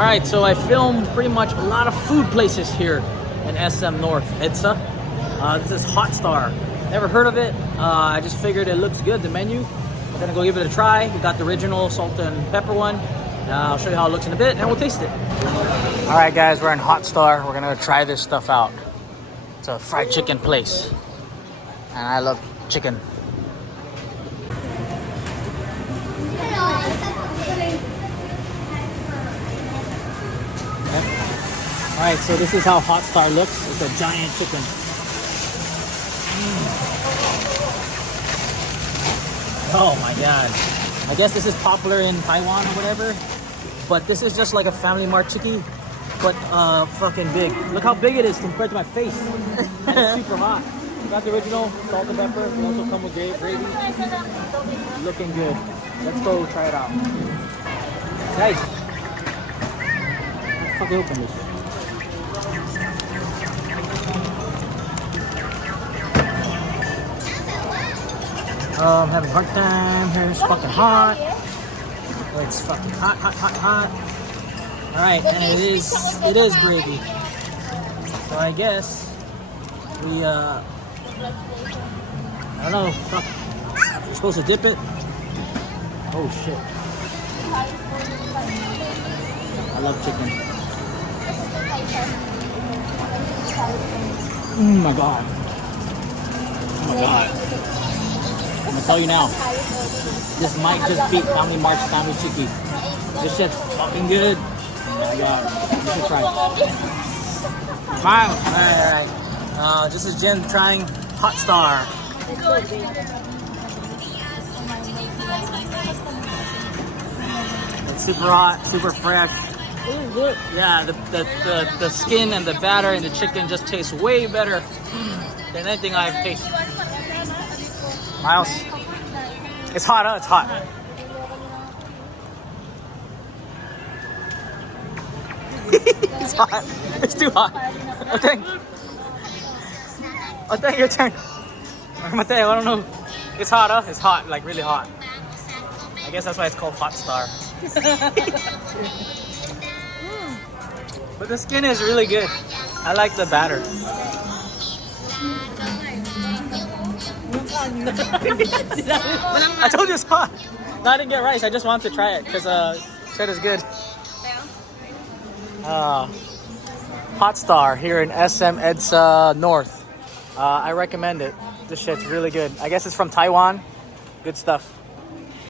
Alright, so I filmed pretty much a lot of food places here in SM North, EDSA. This is Hot Star. Never heard of it. I just figured it looks good, the menu. We're gonna go give it a try. We got the original salt and pepper one. I'll show you how it looks in a bit and we'll taste it. Alright guys, we're in Hot Star. We're gonna try this stuff out. It's a fried chicken place. And I love chicken. Alright, so this is how Hot Star looks. It's a giant chicken. Oh my god. I guess this is popular in Taiwan or whatever. But this is just like a Familymart chiki, but fucking big. Look how big it is compared to my face. And it's super hot. Got the original salt and pepper. They also come with gravy. Looking good. Let's go try it out. Guys, let's fucking open this. I'm having a hard time. Here, it's fucking hot. Oh, it's fucking hot, hot, hot, hot. Alright, and it is gravy. So I guess we I don't know, fuck. We're supposed to dip it. Oh shit. I love chicken. Oh my god. Oh my god. I'm gonna tell you now, this might just beat Familymart's famichiki. This shit's fucking good. Oh my god, you should try. Wow. Alright. This is Jen trying Hot Star. It's super hot, super fresh. Yeah, the skin and the batter and the chicken just tastes way better than anything I've tasted. Miles, it's hot, huh? It's hot. It's hot. It's too hot. Oteng, your turn. Mateo, I don't know. It's hot, huh? It's hot, like really hot. I guess that's why it's called Hot Star. But the skin is really good. I like the batter. I told you it's hot. No, I didn't get rice. I just wanted to try it because said it's good. Hot Star here in SM EDSA North. I recommend it. This shit's really good. I guess it's from Taiwan. Good stuff.